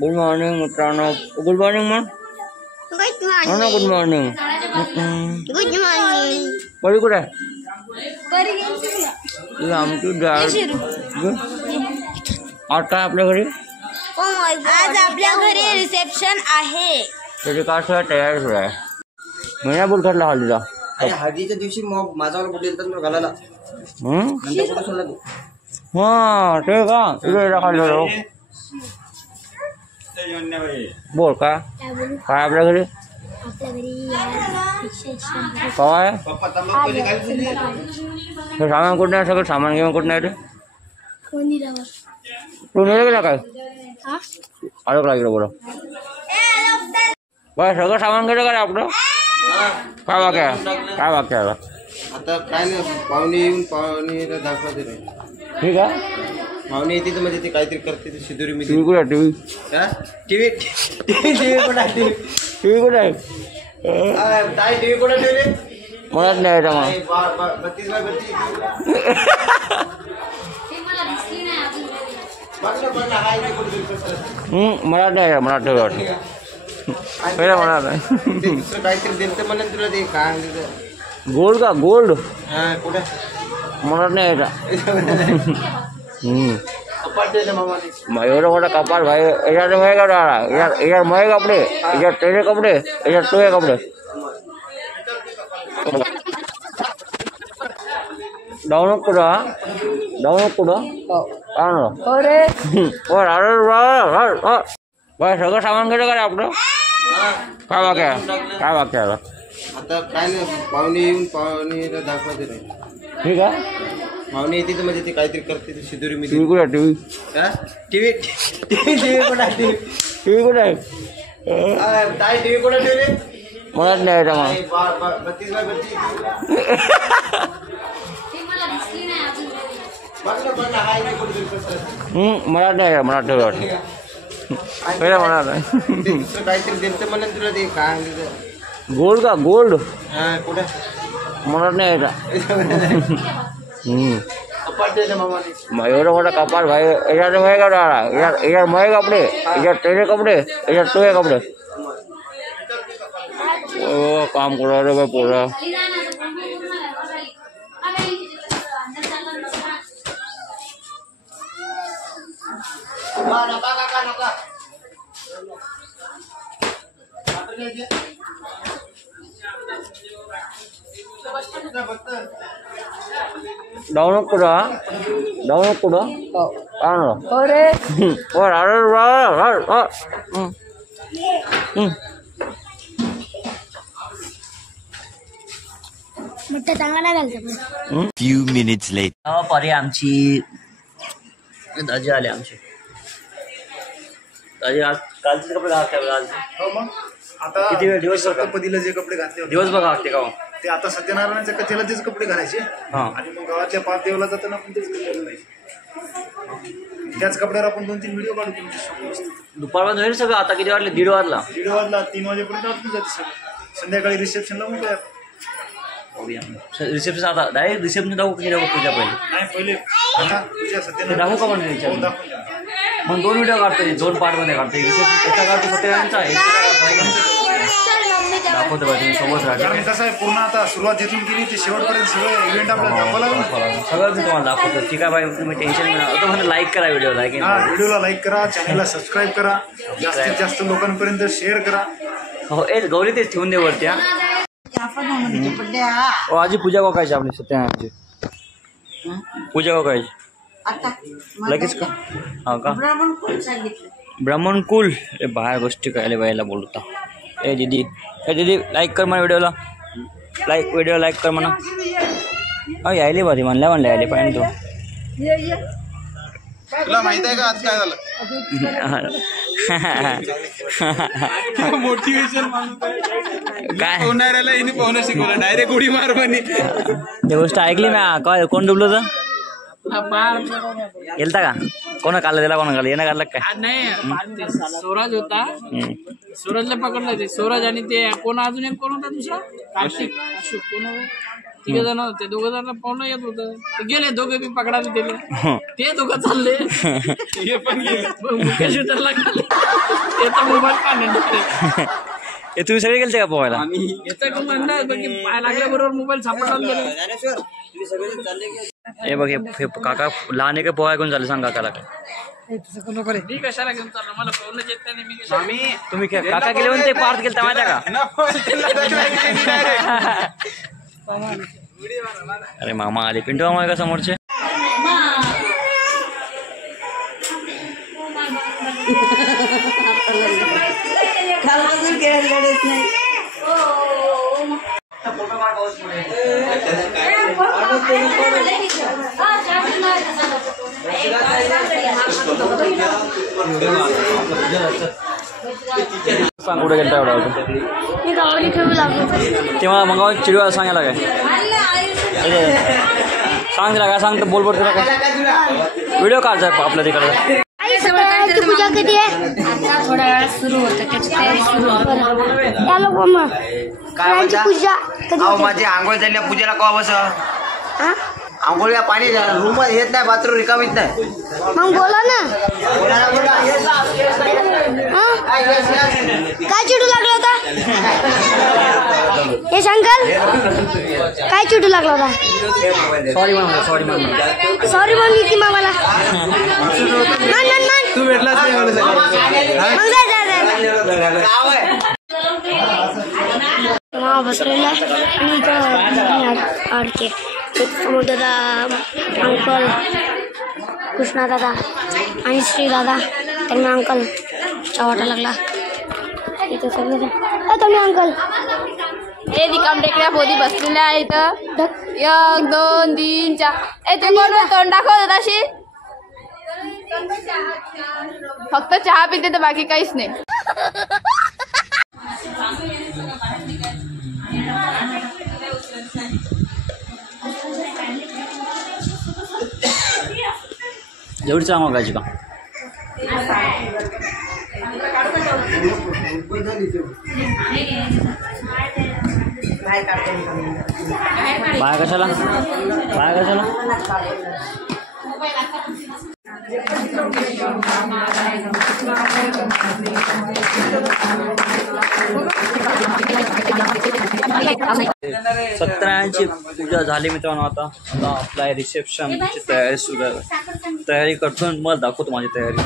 Good morning मित्रांनो. Good morning मग. Good morning. Good morning. परी कुठे आहे? आमची डाळ आता आपल्या घरी. आज आपल्या घरी रिसेप्शन आहे. त्याची काय सगळं तयारी सुरू आहे. महिना बोल ठरला हळदीचा. हळदीच्या दिवशी मग माझ्यावर कुठे येतात घालायला. हा ते का इकडे खाल्लं. बोल काय काय आपल्या घरी काय सामान कुठं नाही. सगळं सामान घेऊन कुठं नाही. तू नाही गेला काय अडकला इकडे बोला. बाय सगळं सामान गेलं काय आपलं. काय वाक्य काय वाक्य आता काय नाही. पाहुणे येऊन पाहुणे दाखवते नाही. ठीक आहे. पाहुणे येते तर म्हणजे ते काहीतरी करते ते शिदोरी मी. टीव्ही कुठे टीव्ही टीव्ही टीव्ही कुठे आहे. टीव्ही कुठे आहे. काय टीव्ही कुठे ठेवले. मलाच नाही येतं मग. 32 बाय 32 मला नाही आहे. मला ठेव पहिला मला दुसरं काहीतरी दिलं तर मला तुला ते काय गोल्ड का गोल्ड कुठे मला नाही येतं. एवढं मोठा कपाट भाई. याच्यात मय कपडे याच्यात मय कपडे याच्यात तेरे कपडे याच्यात तुझे कपडे. डाऊन कुठं डाऊन कुठं काय सगळं सामान घेतं का आपलं. काय वाक्य काय वाक्य आता काय नाही. पाहुणे येऊन पाहुणे दाखवते नाही. ठीक आहे. पाहुणे येते तर म्हणजे ते काहीतरी करते ते शिदोरी मी. टीव्ही कुठे टीव्ही टीव्ही टीव्ही कुठे आहे. टीव्ही कुठे आहे. काय टीव्ही कुठे ठेवले. मलाच नाही येतं मग. 32 बाय 32 मला नाही आहे. मला ठेव पहिला मला दुसरं काहीतरी दिलं तर मला तुला ते काय गोल्ड का गोल्ड कुठे मला नाही येतं. एवढं मोठा कपाट भाई. याच्यात मय कपडे याच्यात मय कपडे याच्यात तेरे कपडे याच्यात तुझे कपडे. काम करा रे बाय पोरा. डाऊन कुठं डाऊन कुठं Few minutes later. परी आमची दाजी आले आमचे. दाजी आज कालचे कपडे घातले आज. आता किती वेळ दिवस सप्तपदीला जे कपडे घातले होते दिवस बघा वाटते का ते आता सत्यनारायणाच्या कथेला तेच कपडे घालायचे. आणि मग गावातल्या पाच देवाला जाताना आपण तेच कपडे घालायचे. त्याच कपड्यावर आपण 2-3 व्हिडिओ काढू तुमच्या. दुपारपर्यंत होईल सगळं. आता किती वाजले 1:30 वाजला. 1:30 वाजला 3 वाजेपर्यंत आपण जाते सगळं. संध्याकाळी रिसेप्शनला मग रिसेप्शन आता डायरेक्ट रिसेप्शन दाखवू की दाखवू पूजा पहिले. नाही पहिले आता तुझ्या सत्यनारायण दाखवू का म्हणून विचार. मग 2 व्हिडिओ काढतो. 2 पार्टमध्ये काढतो. रिसेप्शन एका काढतो सत्यनारायणचा दाखवतो पाहिजे सोबत राहते. कसं आहे पूर्ण आता सुरुवात जिथून केली ते शेवटपर्यंत सगळं इव्हेंट आपल्याला दाखवायला लागलं. सगळं मी तुम्हाला दाखवतो. ठीक आहे बाई तुम्ही टेन्शन घेणार. आता म्हणजे लाईक करा व्हिडिओ. व्हिडिओला लाईक करा. चॅनलला सबस्क्राईब करा. जास्तीत जास्त लोकांपर्यंत शेअर करा. हो ए गौरी तेच ठेवून दे वरती. आजी पूजा को करायची आपली सत्यनारायणची पूजा को करायची लगेच का. हा का ब्राह्मण कुल. ए बाहेर गोष्टी कळायला बायला बोलता. ए दीदी लाईक कर म्हणा व्हिडिओला. व्हिडिओ लाईक कर म्हणा. यायले भारी म्हणल्या यायले पाहिजे. तुला माहित आहे का आज काय झालं. मोटिवेशन काय होणाऱ्याला हिने पोहणं शिकवलं. डायरेक्ट उडी मार म्हणे. ते गोष्ट ऐकली ना. काय कोण डुबलं तर गेलता का. कोणा काढला त्याला कोणा काढला. येणं काढला काय नाही. स्वराज होता. स्वराजला पकडलं ते स्वराज आणि ते कोण अजून एक कोण होता दुसरा कार्तिक अशोक कोण तिघ जण होते, 2 जण पाहुणं येत होतं. ते गेले दोघे बी पकडायला दिले. हं. ते दोघं चालले. हे पण गेले. मग मुकेश उतरला खाली. त्याचा मोबाईल पाण्यात. हे तुम्ही सगळे गेलते का पोहायला? याचं का म्हणणं बाकी पाय लागल्याबरोबर मोबाईल सापडला गेले. हे बघ हे काका लहान आहे का पोहाय कोण झाले सांग काकाला काय? मी कशाला घेऊन चाललो, मला पाहुणं येत नाही. मी कशाला तुम्ही काका गेले म्हणते पार्थ गेलता माहिती का? अरे मामा आले, पिंटू मामा आहे का समोरचे? सांग कुठे गेलता एवढा होता मी गावाने खेळू लागलो. तेव्हा मग चिडवायला सांगायला काय सांग तिला काय सांगतो बोल बोल तिला काय व्हिडिओ काढायचा आपल्या तिकडे. आई सत्यनारायणची पूजा कधी आहे? आता थोड्या वेळात सुरू होतं, त्याची तयारी सुरू होती. त्याला मग सत्यनारायणची पूजा कधी होते? माझी आंघोळ झाली पूजेला कवा बस हा? आंघोळीला पाणी रूम येत नाही, बाथरूम रिकामीच नाही. मग बोला ना. हा? काय चिडू लागला होता? हे शंकर काय चिडू लागला होता? सॉरी म्हणा सॉरी म्हणा सॉरी म्हणली की मामाला. मान मान मान. तू भेटलाच नाही मला मग जा. मामा बसलेला आणि इथं अडके दादा, अंकल, कृष्णा दादा आणि श्री दादा. त्यांना अंकल चहा लागला इथं सगळे. तुम्ही अंकल हे रिकाम टेकड्या पोदी बसलेल्या आहे इथं. 1 2 3 4. तू कोण तोंड दाखवत अशी फक्त चहा पिते तर बाकी काहीच नाही. एवढी चहा मागायची का? बाय कशाला बाय कशाला सत्यनारायणची पूजा झाली मित्रांनो. आता आपल्या रिसेप्शनची तयारी सुरू आहे. तयारी करतो मला दाखवतो माझी तयारी.